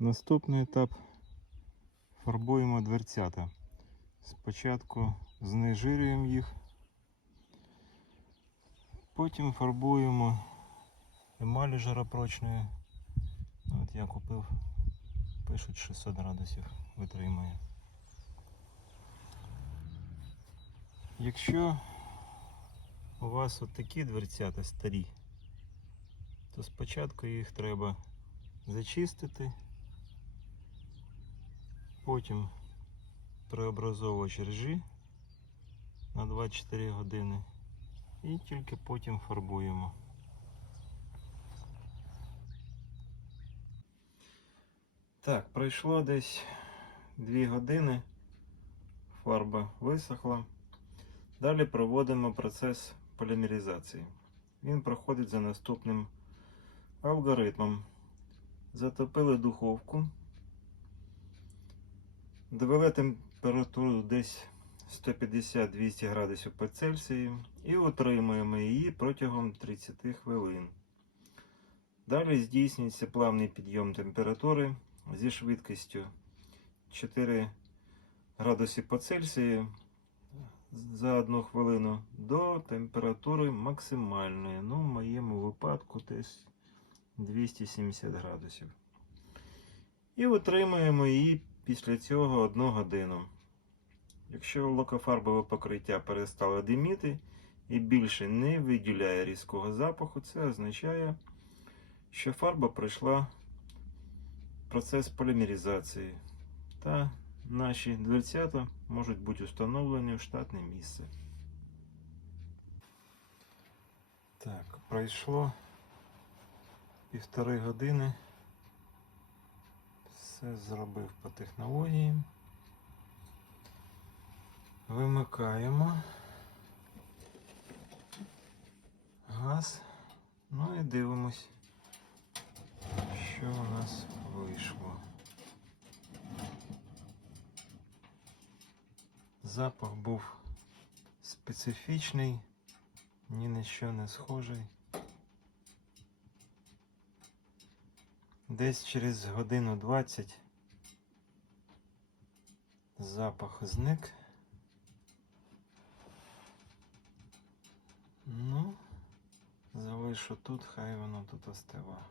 Наступний етап фарбуємо дверцята. Спочатку знежирюємо їх, потім фарбуємо емалю жаропрочною. От я купив, пишуть 600 градусів витримує. Якщо у вас от такі дверцята старі, то спочатку їх треба зачистити, потім преобразовувач ржі на 24 години і тільки потім фарбуємо. Так, пройшло десь 2 години, фарба висохла. Далі проводимо процес полімеризації. Він проходить за наступним алгоритмом. Затопили духовку, довели температуру десь 150-200 градусів по Цельсію і утримуємо її протягом 30 хвилин. Далі здійснюється плавний підйом температури зі швидкістю 4 градуси по Цельсію за одну хвилину до температури максимальної. Ну, в моєму випадку десь 270 градусів. І отримуємо її після цього одну годину. Якщо лакофарбове покриття перестало диміти і більше не виділяє різкого запаху, це означає, що фарба пройшла процес полімеризації. Та наші дверцята можуть бути встановлені в штатне місце. Так, пройшло півтори години. Все зробив по технології. Вимикаємо газ. Ну і дивимось, що у нас вийшло. Запах був специфічний, ні на що не схожий. Десь через годину 20 запах зник. Ну, залишу тут, хай воно тут остива.